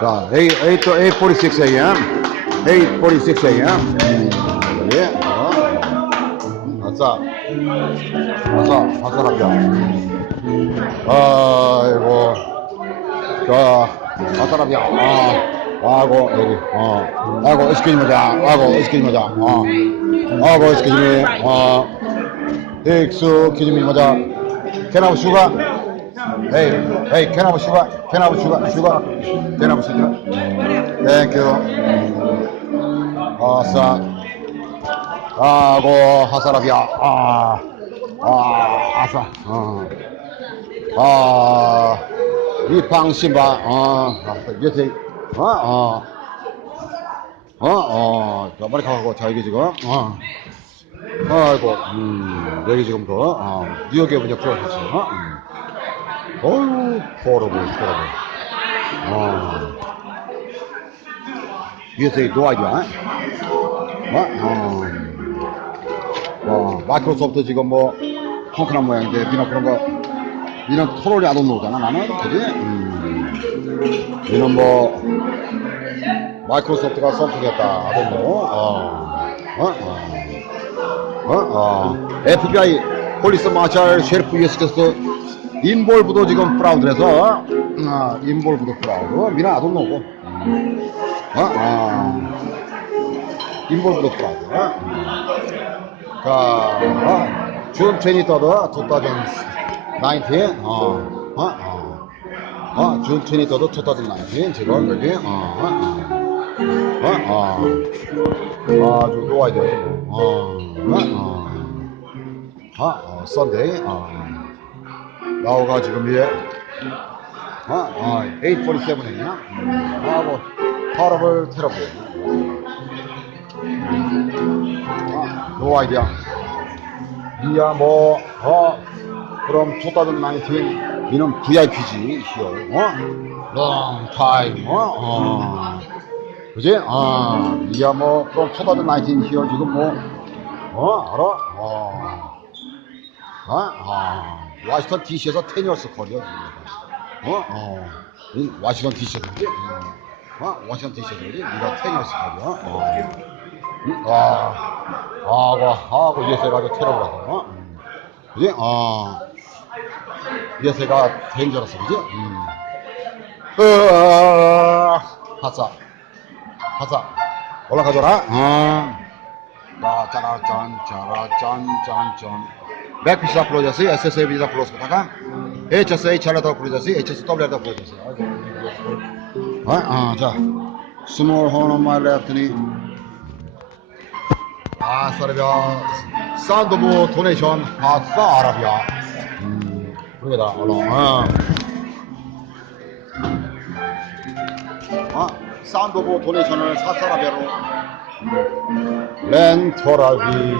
자, 8:46 a.m. 8:46 a.m. 여기, 아싸, 아싸랍니다. 아이고, 자, 아싸랍니다. 아이고, 여기, 아이고, excuse me, 아이고, excuse me, 아이고, excuse me, excuse me, can I have sugar? Hey, can I have sugar? Can I have sugar? Can I have sugar? Thank you. 아싸. 아고, 하사라비야. 아싸. 이 방심바. 이게 자, 빨리 가고, 자, 이게 지금, 아이고, 여기 지금 뉴욕에 분야 풀어졌어. 어휴, horrible. USA, no idea. 마이크로소프트 지금 뭐, 펑크난 모양인데, 그런 거, 이런 토론이 안 올라오잖아, 나는. 그지? 이런 뭐, 마이크로소프트가 선택했다. 안 올라오. FBI, 폴리스 마샬, 셰리프 유에스께서 인볼브도 지금 프라우드래서, 인볼브도 프라우드. 미나 안 올라오고. 인볼브도 프라우드. 자, 준 23rd, 2019. 준 23rd, 2019. 지금 여기, 아주 좋아야 돼. 썬데이. 나오가 지금 이제 8:47이냐? 뭐 horrible, terrible. no idea. 이야 뭐 그럼 2019 이는 VIP지 here. long time. 그지? 이야 뭐 그럼 2019 here 지금 뭐 알아? 와시턴 DC에서 10years 거리야. 와시턴 DC에서지? 와시턴 DC에서 네가 10years 거리야. 하고 예세가 아주 테러블하다. 그지? 예세가 데인저러스, 그지? 하사. 올라가줘라. 짜라짠. 백피시다 불러줬어요. SSAB다 불렀다가 HSHR에다 불러줬어요. HSW에다 불러줬어요. 자, small horn on my left knee. 아싸라비아 사운드 오브 도네이션 아싸 아라비아. 그러게다 얼른. 사운드 오브 도네이션을 사사라비아로 렌토라비.